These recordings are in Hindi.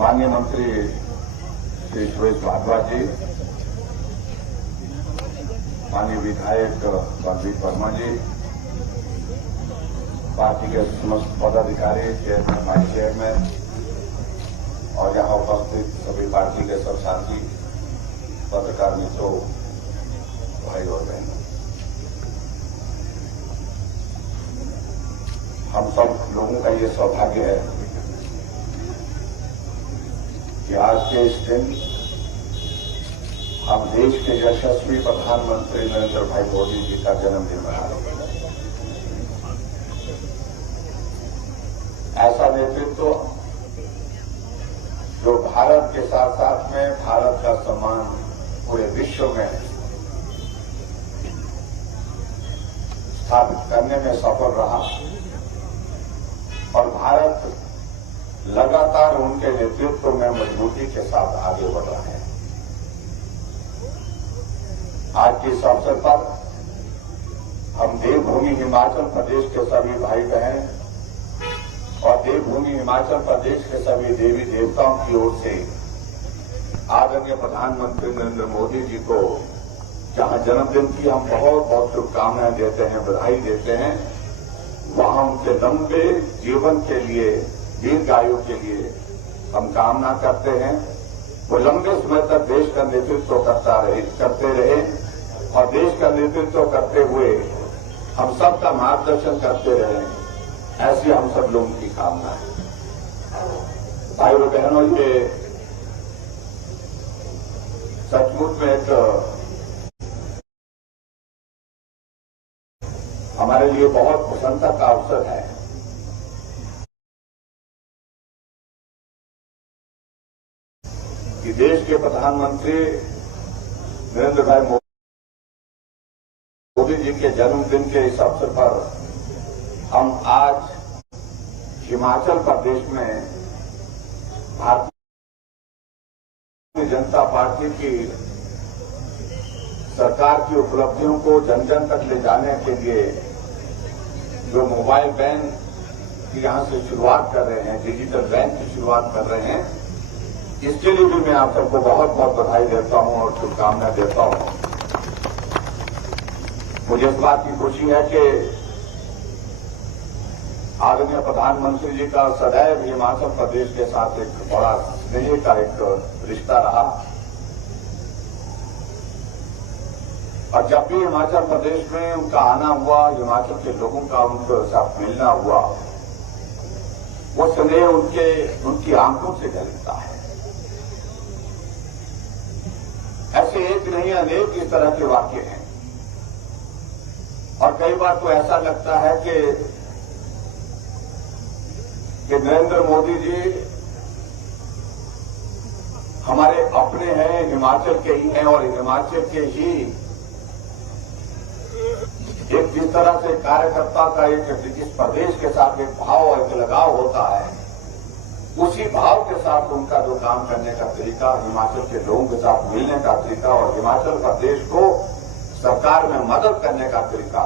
माननीय मंत्री श्री सुरेश भारद्वाज जी, माननीय विधायक बलवीर वर्मा जी, पार्टी के समस्त पदाधिकारी, चेयरमैन, वाइस चेयरमैन और यहां उपस्थित सभी पार्टी के सब साथी, पत्रकार मित्रों, भाई और बहनों, हम सब लोगों का ये सौभाग्य है कि आज के इस दिन हम देश के यशस्वी प्रधानमंत्री नरेंद्र भाई मोदी जी का जन्मदिन मना रहे हैं। ऐसा नेतृत्व जो भारत के साथ साथ में भारत का सम्मान पूरे विश्व में स्थापित करने में सफल रहा और भारत लगातार उनके नेतृत्व में मजबूती के साथ आगे बढ़ रहा है। आज के इस अवसर पर हम देवभूमि हिमाचल प्रदेश के सभी भाई बहन और देवभूमि हिमाचल प्रदेश के सभी देवी देवताओं की ओर से आदरणीय प्रधानमंत्री नरेंद्र मोदी जी को जहां जन्मदिन की हम बहुत बहुत शुभकामनाएं देते हैं, बधाई देते हैं, वहां उनके लंबे जीवन के लिए, दीर्घायु के लिए हम कामना करते हैं। वो लंबे समय तक देश का नेतृत्व करते रहे और देश का नेतृत्व करते हुए हम सबका मार्गदर्शन करते रहे, ऐसी हम सब लोगों की कामना है। भाई और बहनों, ये सचमुच में एक हमारे लिए बहुत प्रसन्नता का अवसर है कि देश के प्रधानमंत्री नरेंद्र भाई मोदी जी के जन्मदिन के इस अवसर पर हम आज हिमाचल प्रदेश में भारतीय जनता पार्टी की सरकार की उपलब्धियों को जन जन तक ले जाने के लिए जो मोबाइल वैन की यहां से शुरुआत कर रहे हैं, डिजिटल वैन की शुरुआत कर रहे हैं, इसके लिए भी मैं आप सबको बहुत बहुत बधाई देता हूं और शुभकामनाएं देता हूं। मुझे इस बात की खुशी है कि आदरणीय प्रधानमंत्री जी का सदैव हिमाचल प्रदेश के साथ एक बड़ा स्नेह का एक रिश्ता रहा और जब भी हिमाचल प्रदेश में उनका आना हुआ, हिमाचल के लोगों का उनके साथ मिलना हुआ, वो स्नेह उनकी आंखों से झलकता है। ऐसे एक नहीं अनेक इस तरह के वाक्य हैं और कई बार तो ऐसा लगता है कि नरेंद्र मोदी जी हमारे अपने हैं, हिमाचल के ही हैं और हिमाचल के ही एक जिस तरह से कार्यकर्ता का एक जिस प्रदेश के साथ एक भाव और एक लगाव होता है, उसी भाव के साथ उनका जो काम करने का तरीका, हिमाचल के लोगों के साथ मिलने का तरीका और हिमाचल प्रदेश को सरकार में मदद करने का तरीका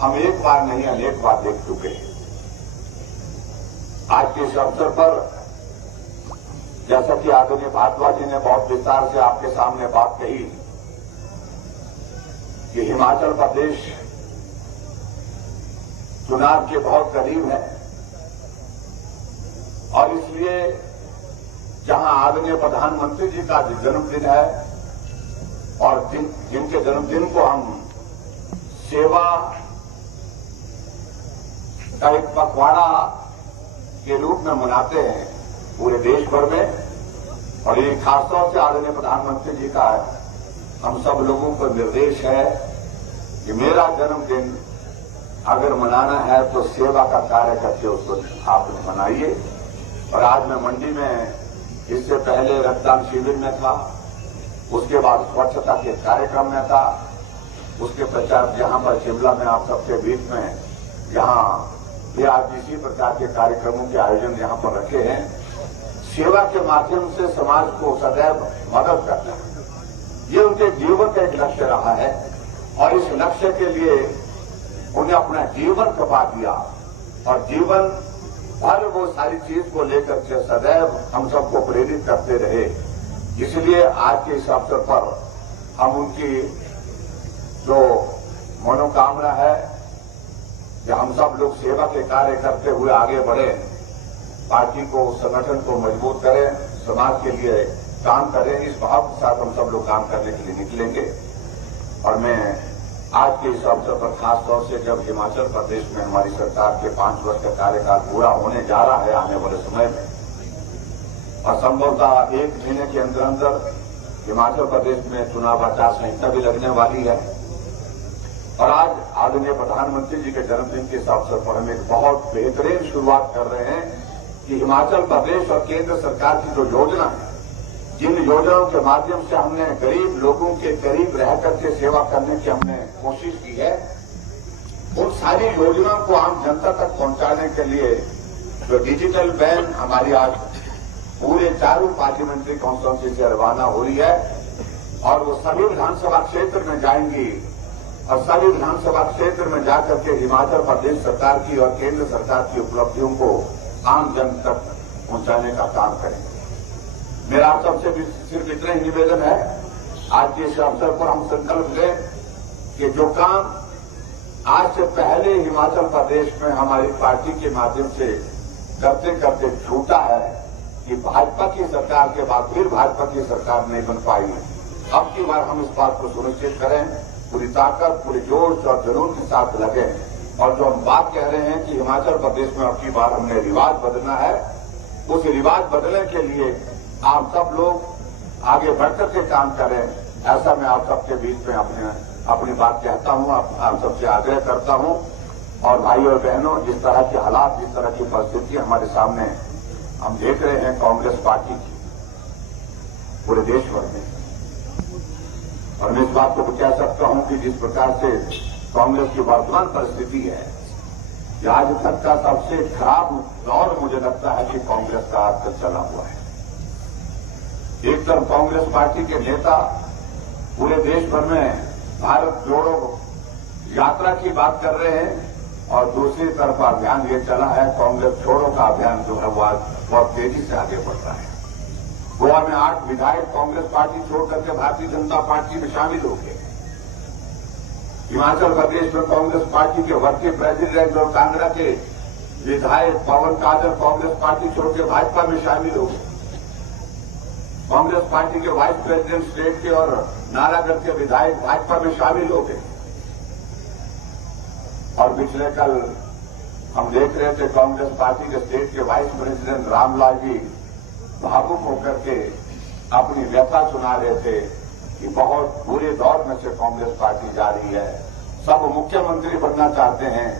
हम एक बार नहीं अनेक बार देख चुके हैं। आज के इस अवसर पर जैसा कि आदरणीय भारद्वाज जी ने बहुत विस्तार से आपके सामने बात कही कि हिमाचल प्रदेश चुनाव के बहुत करीब है और इसलिए जहां आदरणीय प्रधानमंत्री जी का जन्मदिन है और जिनके जन्मदिन को हम सेवा का एक पखवाड़ा के रूप में मनाते हैं पूरे देश भर में, और ये खासतौर से आदरणीय प्रधानमंत्री जी का हम सब लोगों को निर्देश है कि मेरा जन्मदिन अगर मनाना है तो सेवा का कार्य करके उसको आप मनाइए। और आज मैं मंडी में इससे पहले रक्तदान शिविर में था, उसके बाद स्वच्छता के कार्यक्रम में था, उसके पश्चात यहां पर शिमला में आप सबके बीच में यहां भी आज इसी प्रकार के कार्यक्रमों के आयोजन यहां पर रखे हैं। सेवा के माध्यम से समाज को सदैव मदद करना, ये उनके जीवन का एक लक्ष्य रहा है और इस लक्ष्य के लिए उन्हें अपना जीवन खपा दिया और जीवन हर वो सारी चीज को लेकर के सदैव हम सबको प्रेरित करते रहे। इसलिए आज के इस अवसर पर हम उनकी जो मनोकामना है कि हम सब लोग सेवा के कार्य करते हुए आगे बढ़े, पार्टी को, संगठन को मजबूत करें, समाज के लिए काम करें, इस भाव के साथ हम सब लोग काम करने के लिए निकलेंगे। और मैं आज के इस अवसर पर खास तौर से जब हिमाचल प्रदेश में हमारी सरकार के 5 वर्ष का कार्यकाल पूरा होने जा रहा है आने वाले समय में, और संभवतः 1 महीने के अंदर अंदर हिमाचल प्रदेश में चुनाव आचार संहिता भी लगने वाली है, और आज आदरणीय प्रधानमंत्री जी के जन्मदिन के इस अवसर पर हम एक बहुत बेहतरीन शुरुआत कर रहे हैं कि हिमाचल प्रदेश और केंद्र सरकार की जो योजना है, जिन योजनाओं के माध्यम से हमने गरीब लोगों के करीब रह करके सेवा करने की हमने कोशिश की है, उन सारी योजनाओं को आम जनता तक पहुंचाने के लिए जो डिजिटल वैन हमारी आज पूरे चारों पार्लियामेंट्री कॉन्स्टिट्यूंसी से रवाना हो रही है, और वो सभी विधानसभा क्षेत्र में जाएंगी, और सभी विधानसभा क्षेत्र में जाकर के हिमाचल प्रदेश सरकार की और केंद्र सरकार की उपलब्धियों को आम जन तक पहुंचाने का काम करेंगे। मेरा आप सबसे भी सिर्फ इतना ही निवेदन है, आज के इस अवसर पर हम संकल्प लें कि जो काम आज से पहले हिमाचल प्रदेश में हमारी पार्टी के माध्यम से करते करते छूटा है कि भाजपा की सरकार के बाद फिर भाजपा की सरकार नहीं बन पाई, अब की बार हम इस बात को सुनिश्चित करें, पूरी ताकत, पूरे जोश और जुनून के साथ लगे। और जो हम बात कह रहे हैं कि हिमाचल प्रदेश में अब की बार हमने रिवाज बदलना है, उस रिवाज बदलने के लिए आप सब लोग आगे बढ़कर के काम करें, ऐसा मैं आप सबके बीच में अपनी बात कहता हूं, आप सबसे आग्रह करता हूं। और भाई और बहनों, जिस तरह के हालात, जिस तरह की परिस्थिति हमारे सामने हम देख रहे हैं कांग्रेस पार्टी की पूरे देश भर में, और मैं इस बात को कह सकता हूं कि जिस प्रकार से कांग्रेस की वर्तमान परिस्थिति है, ये आज तक का सबसे खराब दौर मुझे लगता है कि कांग्रेस का आज तक चला हुआ है। एक तरफ कांग्रेस पार्टी के नेता पूरे देश भर में भारत जोड़ो यात्रा की बात कर रहे हैं, और दूसरी तरफ अभियान ये चला है कांग्रेस छोड़ो का अभियान जो है वो आज बहुत तेजी से आगे बढ़ रहा है। गोवा में 8 विधायक कांग्रेस पार्टी छोड़ करके भारतीय जनता पार्टी में शामिल हो गए। हिमाचल प्रदेश में कांग्रेस पार्टी के वर्किंग प्रेसिडेंट और कांगड़ा के विधायक पवन काजल कांग्रेस पार्टी छोड़ के भाजपा में शामिल हो गए। कांग्रेस पार्टी के वाइस प्रेसिडेंट स्टेट के और नालागढ़ के विधायक भाजपा में शामिल हो गए। और पिछले कल हम देख रहे थे कांग्रेस पार्टी के स्टेट के वाइस प्रेसिडेंट रामलाल जी भावुक होकर के अपनी व्यथा सुना रहे थे कि बहुत बुरे दौर में से कांग्रेस पार्टी जा रही है, सब मुख्यमंत्री बनना चाहते हैं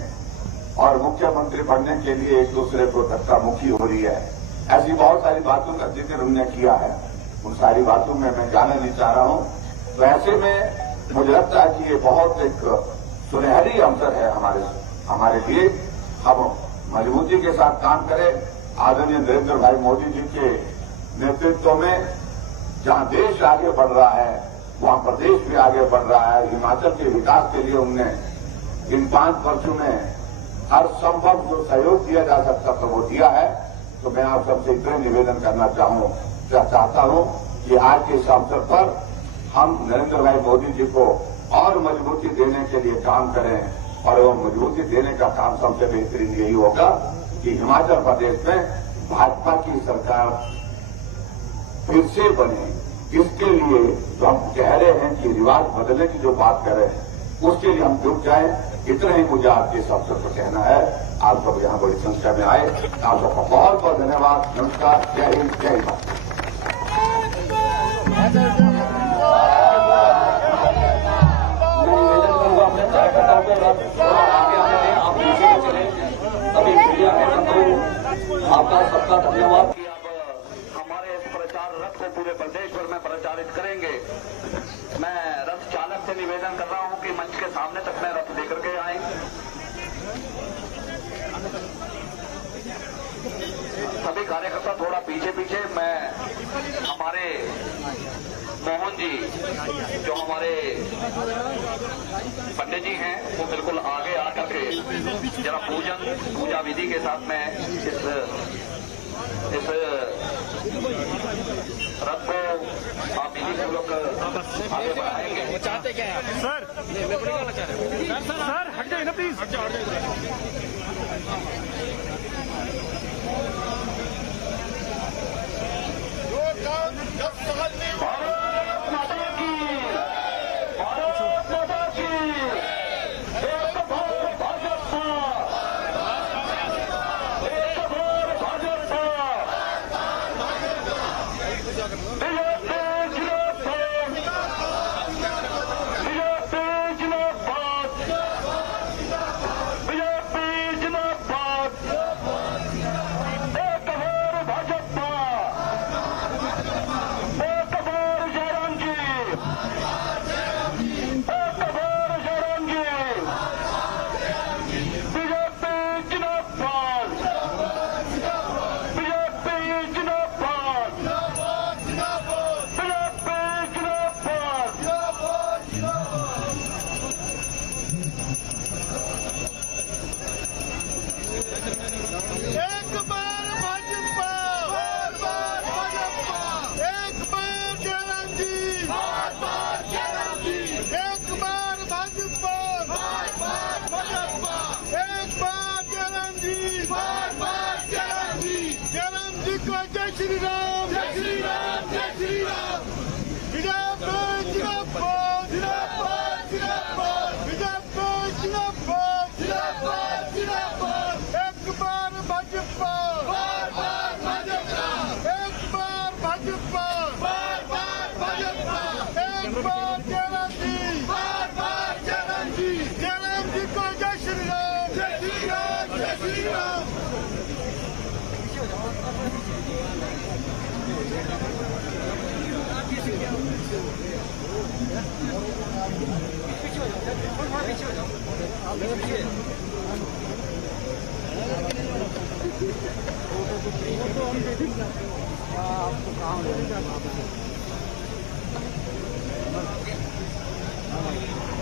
और मुख्यमंत्री बनने के लिए एक दूसरे को धक्का मुक्की हो रही है। ऐसी बहुत सारी बातों का जिक्र उन्होंने किया है, उन सारी बातों में मैं जाना नहीं चाह रहा हूं। तो ऐसे में मुझे लगता है कि ये बहुत एक सुनहरी अवसर है हमारे लिए। हम मजबूती के साथ काम करें। आदरणीय नरेंद्र भाई मोदी जी के नेतृत्व में जहां देश आगे बढ़ रहा है, वहां प्रदेश भी आगे बढ़ रहा है। हिमाचल के विकास के लिए उन्होंने इन 5 वर्षों में हर संभव जो सहयोग दिया जा सकता था वो दिया है। तो मैं आप सबसे इतना निवेदन करना चाहता हूं कि आज के इस अवसर पर हम नरेंद्र भाई मोदी जी को और मजबूती देने के लिए काम करें, और वो मजबूती देने का काम सबसे बेहतरीन यही होगा कि हिमाचल प्रदेश में भाजपा की सरकार फिर से बने। इसके लिए जो हम कह रहे हैं कि रिवाज बदलने की जो बात कर रहे हैं, उसके लिए हम जुट जाएं। इतना ही मुझे आज के इस अवसर पर कहना है। आप सब यहां बड़ी संख्या में आए, आप सबका बहुत बहुत धन्यवाद। नमस्कार, जय हिंद, जय भारत। सभी मीडिया के बंधु, आपका सबका धन्यवाद कि आप हमारे इस प्रचार रथ को पूरे प्रदेश भर में प्रचारित करेंगे। मैं रथ चालक से निवेदन कर रहा हूं कि मंच के सामने तक मैं रथ लेकर के आए। सभी कार्यकर्ता थोड़ा पीछे पीछे, मैं हमारे मोहन जी जो हमारे पंडित जी हैं वो बिल्कुल आगे आकर के जरा पूजा विधि के साथ में इस रथ को आप विधि पूर्वक आगे बढ़ाएंगे। चाहते क्या है सर? सर हट जाए ना प्लीज। भारत माता की, भारत माता की, एक भारत भाजपा, एक भारत भाजपा, बीजेपी जिंदाबाद, बीजेपी जिंदाबाद, एक भारत भाजपा, एक बार जयराम जी, एक बार जयराम जी, बीजेपी जिंदाबाद, बीजेपी जिंदाबाद, बीजेपी जिंदाबाद। एक बार भाजपा, एक बार जयराम जी, एक बार भाजपा, एक बार जयराम जी, जयराम जी को जय श्री राम, जय श्री राम, जय श्री राम। बीजेपी जिंदाबाद, जिंदाबाद, जिंदाबाद, बीजेपी जिंदाबाद, जिंदाबाद, जिंदाबाद। एक बार भाजपा, एक बार भाजपा, एक बार जयराम जी, जयराम जी को जय श्री राम, जय श्री राम, जय श्री राम।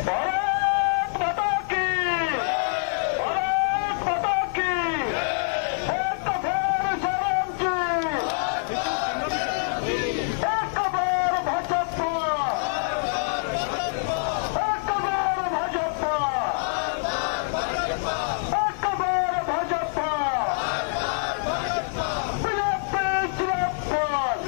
भारत माता की, भारत माता की, एक बार जयराम जी, एक बार भाजपा, एक बार भाजपा, एक बार भाजपा, बीजेपी जिंदाबाद,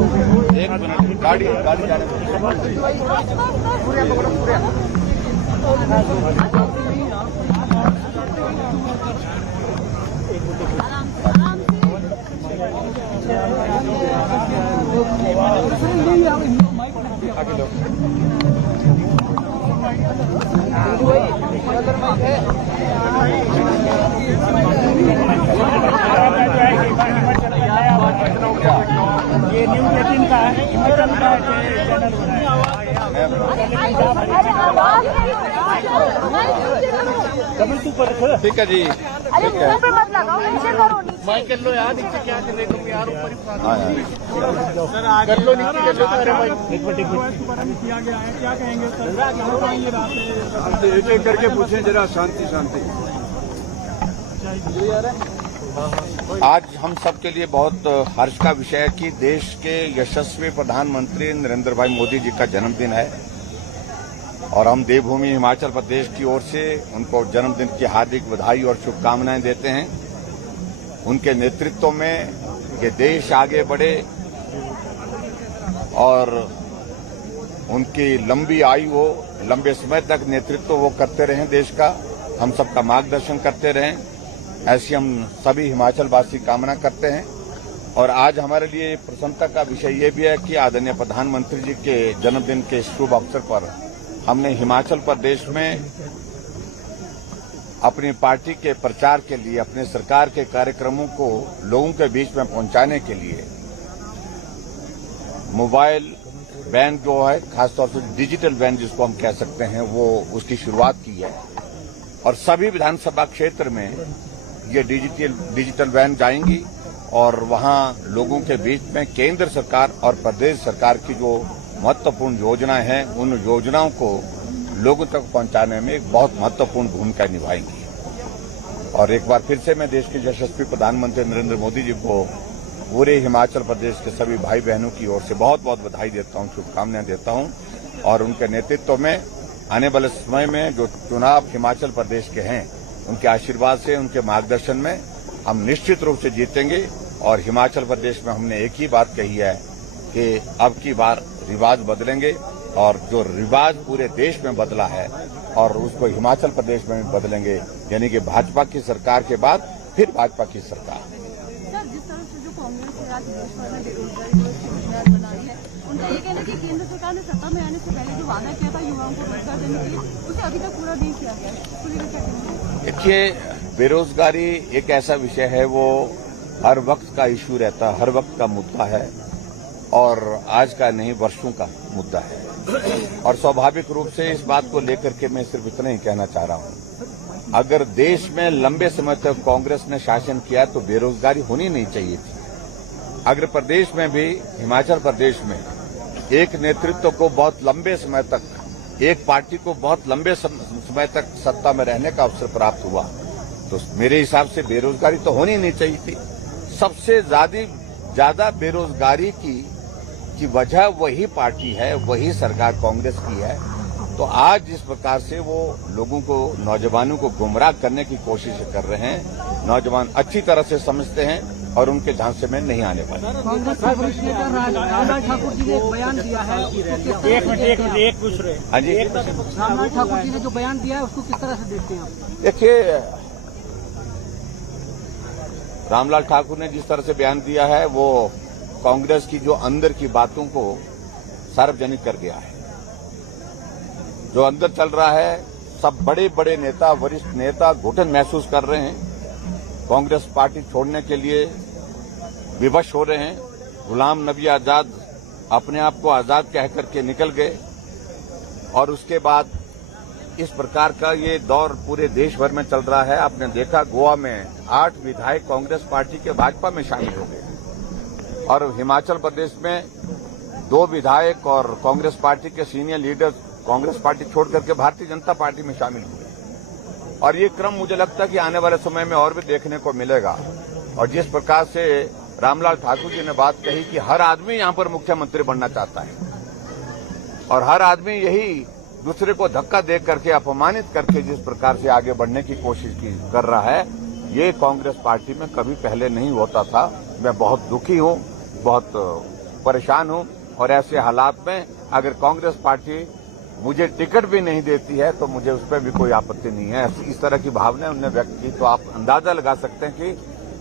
एक मिनट, गाड़ी जाने ये न्यूज़ 18 का है, हिमाचल का चैनल बनाया। ठीक है जी, ठीक है। माइकल लो यार, नीचे क्या कर रहे तुम यार, ऊपर कर लो, नीचे कर लो। अरे भाई एक मिनट किया गया है, क्या कहेंगे सर? एक एक करके पूछें जरा, शांति शांति। आज हम सबके लिए बहुत हर्ष का विषय है कि देश के यशस्वी प्रधानमंत्री नरेंद्र भाई मोदी जी का जन्मदिन है और हम देवभूमि हिमाचल प्रदेश की ओर से उनको जन्मदिन की हार्दिक बधाई और शुभकामनाएं देते हैं। उनके नेतृत्व में ये देश आगे बढ़े और उनकी लंबी आयु हो, लंबे समय तक नेतृत्व वो करते रहें, देश का हम सबका मार्गदर्शन करते रहें, ऐसी हम सभी हिमाचलवासी कामना करते हैं। और आज हमारे लिए प्रसन्नता का विषय ये भी है कि आदरणीय प्रधानमंत्री जी के जन्मदिन के शुभ अवसर पर हमने हिमाचल प्रदेश में अपनी पार्टी के प्रचार के लिए, अपने सरकार के कार्यक्रमों को लोगों के बीच में पहुंचाने के लिए मोबाइल वैन जो है, खासतौर से डिजिटल वैन जिसको हम कह सकते हैं, वो उसकी शुरुआत की है। और सभी विधानसभा क्षेत्र में ये डिजिटल वैन जाएंगी और वहां लोगों के बीच में केंद्र सरकार और प्रदेश सरकार की जो महत्वपूर्ण योजनाएं हैं, उन योजनाओं को लोगों तक पहुंचाने में एक बहुत महत्वपूर्ण भूमिका निभाएंगी। और एक बार फिर से मैं देश के यशस्वी प्रधानमंत्री नरेंद्र मोदी जी को पूरे हिमाचल प्रदेश के सभी भाई बहनों की ओर से बहुत बहुत बधाई देता हूं, शुभकामनाएं देता हूं। और उनके नेतृत्व में आने वाले समय में जो चुनाव हिमाचल प्रदेश के हैं, उनके आशीर्वाद से, उनके मार्गदर्शन में हम निश्चित रूप से जीतेंगे। और हिमाचल प्रदेश में हमने एक ही बात कही है कि अब की बार रिवाज बदलेंगे और जो रिवाज पूरे देश में बदला है और उसको हिमाचल प्रदेश में भी बदलेंगे, यानी कि भाजपा की सरकार के बाद फिर भाजपा की सरकार। सर, जिस तरह से जो कांग्रेस ने आज देश भर में बेरोजगारी को शिकार बनाई है, उनका ये कहना है कि केंद्र सरकार ने सत्ता में आने से पहले जो वादा किया था युवाओं को रोजगार देने के लिए, उसे अभी तक पूरा नहीं किया गया है। देखिए, बेरोजगारी एक ऐसा विषय है, वो हर वक्त का इश्यू रहता है, हर वक्त का मुद्दा है और आज का नहीं, वर्षों का मुद्दा है। और स्वाभाविक रूप से इस बात को लेकर के मैं सिर्फ इतना ही कहना चाह रहा हूं, अगर देश में लंबे समय तक कांग्रेस ने शासन किया तो बेरोजगारी होनी नहीं चाहिए थी। अगर प्रदेश में भी, हिमाचल प्रदेश में एक नेतृत्व को बहुत लंबे समय तक, एक पार्टी को बहुत लंबे समय तक सत्ता में रहने का अवसर प्राप्त हुआ, तो मेरे हिसाब से बेरोजगारी तो होनी नहीं चाहिए थी। सबसे ज्यादा बेरोजगारी की वजह वही पार्टी है, वही सरकार कांग्रेस की है। तो आज जिस प्रकार से वो लोगों को, नौजवानों को गुमराह करने की कोशिश कर रहे हैं, नौजवान अच्छी तरह से समझते हैं और उनके झांसे में नहीं आने वाले। कांग्रेस के वरिष्ठ नेता रामलाल ठाकुर जी ने एक बयान दिया है, एक पूछ रहे। हाँ जी, रामलाल ठाकुर जी ने जो बयान दिया है उसको किस तरह से देखते हैं आप? देखिए, रामलाल ठाकुर ने जिस तरह से बयान दिया है, वो कांग्रेस की जो अंदर की बातों को सार्वजनिक कर गया है। जो अंदर चल रहा है, सब बड़े बड़े नेता, वरिष्ठ नेता घुटन महसूस कर रहे हैं, कांग्रेस पार्टी छोड़ने के लिए विवश हो रहे हैं। गुलाम नबी आजाद अपने आप को आजाद कह करके निकल गए और उसके बाद इस प्रकार का ये दौर पूरे देश भर में चल रहा है। आपने देखा, गोवा में 8 विधायक कांग्रेस पार्टी के भाजपा में शामिल हो गए और हिमाचल प्रदेश में 2 विधायक और कांग्रेस पार्टी के सीनियर लीडर कांग्रेस पार्टी छोड़ करके भारतीय जनता पार्टी में शामिल हुए। और ये क्रम मुझे लगता है कि आने वाले समय में और भी देखने को मिलेगा। और जिस प्रकार से रामलाल ठाकुर जी ने बात कही कि हर आदमी यहां पर मुख्यमंत्री बनना चाहता है और हर आदमी यही दूसरे को धक्का दे करके, अपमानित करके जिस प्रकार से आगे बढ़ने की कोशिश कर रहा है, ये कांग्रेस पार्टी में कभी पहले नहीं होता था। मैं बहुत दुखी हूं, बहुत परेशान हूं और ऐसे हालात में अगर कांग्रेस पार्टी मुझे टिकट भी नहीं देती है तो मुझे उस पर भी कोई आपत्ति नहीं है। इस तरह की भावना उन्होंने व्यक्त की तो आप अंदाजा लगा सकते हैं कि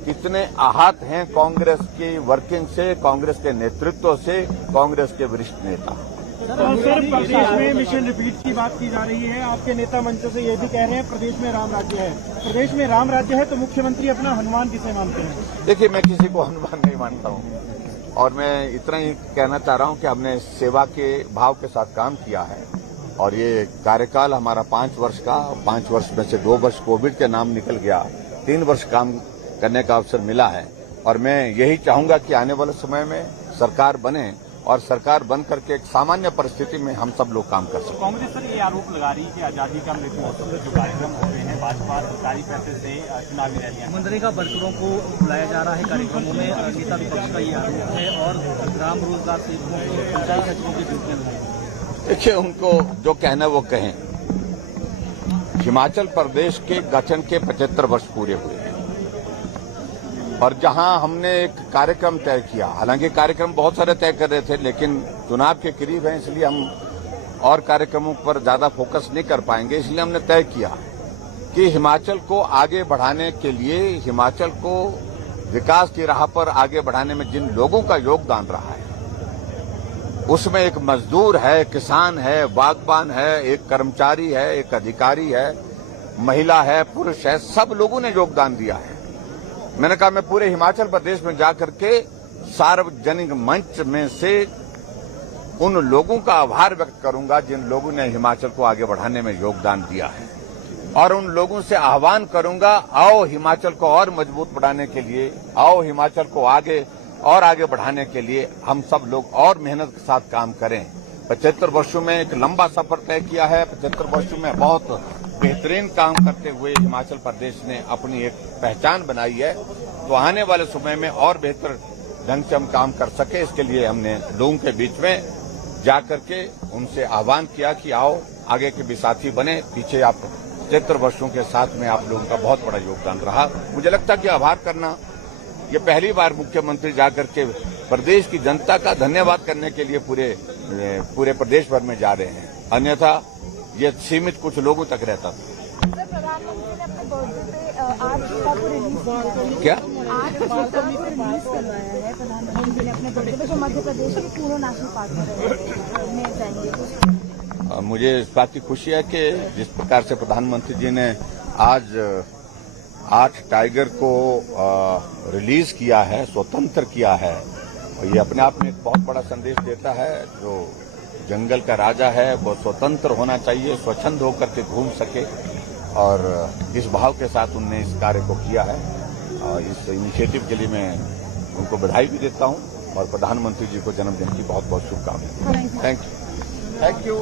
कितने आहत हैं कांग्रेस की वर्किंग से, कांग्रेस के नेतृत्व से, कांग्रेस के वरिष्ठ नेता। सर, प्रदेश में मिशन रिपीट की बात की जा रही है। आपके नेता मंचों से ये भी कह रहे हैं प्रदेश में राम राज्य है। प्रदेश में राम राज्य है तो मुख्यमंत्री अपना हनुमान किसे मानते हैं? देखिए, मैं किसी को हनुमान नहीं मानता हूं और मैं इतना ही कहना चाह रहा हूं कि हमने सेवा के भाव के साथ काम किया है और ये कार्यकाल हमारा 5 वर्ष का, 5 वर्ष में से 2 वर्ष कोविड के नाम निकल गया, 3 वर्ष काम करने का अवसर मिला है और मैं यही चाहूंगा कि आने वाले समय में सरकार बने और सरकार बन करके एक सामान्य परिस्थिति में हम सब लोग काम कर सकें। कांग्रेस सर ये आरोप लगा रही है कि आजादी का अमृत महोत्सव में जो कार्यक्रम हो रहे हैं भाजपा सरकारी पैसे से चुनावी रैलियां, मनरेगा वर्करों को बुलाया जा रहा है कार्यक्रमों में, नेता विपक्ष का ये आरोप है और ग्राम रोजगार सेवकों को पंचायत सचिवों की ड्यूटियां लगाई। देखिए, उनको जो कहना वो कहें। हिमाचल प्रदेश के गठन के 75 वर्ष पूरे हुए हैं और जहां हमने एक कार्यक्रम तय किया, हालांकि कार्यक्रम बहुत सारे तय कर रहे थे लेकिन चुनाव के करीब हैं इसलिए हम और कार्यक्रमों पर ज्यादा फोकस नहीं कर पाएंगे, इसलिए हमने तय किया कि हिमाचल को आगे बढ़ाने के लिए, हिमाचल को विकास की राह पर आगे बढ़ाने में जिन लोगों का योगदान रहा है उसमें एक मजदूर है, किसान है, बागबान है, एक कर्मचारी है, एक अधिकारी है, महिला है, पुरुष है, सब लोगों ने योगदान दिया है। मैंने कहा मैं पूरे हिमाचल प्रदेश में जाकर के सार्वजनिक मंच में से उन लोगों का आभार व्यक्त करूंगा जिन लोगों ने हिमाचल को आगे बढ़ाने में योगदान दिया है और उन लोगों से आह्वान करूंगा, आओ हिमाचल को और मजबूत बनाने के लिए, आओ हिमाचल को आगे बढ़ाने के लिए हम सब लोग और मेहनत के साथ काम करें। 75 वर्षों में एक लंबा सफर तय किया है। 75 वर्षों में बहुत बेहतरीन काम करते हुए हिमाचल प्रदेश ने अपनी एक पहचान बनाई है, तो आने वाले समय में और बेहतर ढंग से हम काम कर सके इसके लिए हमने लोगों के बीच में जाकर के उनसे आह्वान किया कि आओ आगे के भी साथी बने। पीछे आप 75 वर्षों के साथ में आप लोगों का बहुत बड़ा योगदान रहा। मुझे लगता है कि आभार करना, ये पहली बार मुख्यमंत्री जाकर के प्रदेश की जनता का धन्यवाद करने के लिए पूरे प्रदेश भर में जा रहे हैं, अन्यथा ये सीमित कुछ लोगों तक रहता था। प्रधानमंत्री ने अपने बर्थडे पे 8 जुलाई को रिलीज किया। क्या 8 जुलाई को रिलीज करवाया है प्रधानमंत्री ने अपने बर्थडे पे, जो मध्य प्रदेश के पूर्व नेशनल पार्क में जाएंगे। मुझे इस बात की खुशी है कि जिस प्रकार से प्रधानमंत्री जी ने आज 8 टाइगर को रिलीज किया है, स्वतंत्र किया है, और ये अपने आप में एक बहुत बड़ा संदेश देता है। जो जंगल का राजा है वो स्वतंत्र होना चाहिए, स्वच्छंद होकर के घूम सके, और इस भाव के साथ उनने इस कार्य को किया है। और इस इनिशिएटिव के लिए मैं उनको बधाई भी देता हूं और प्रधानमंत्री जी को जन्मदिन की बहुत बहुत शुभकामनाएं। Thank you.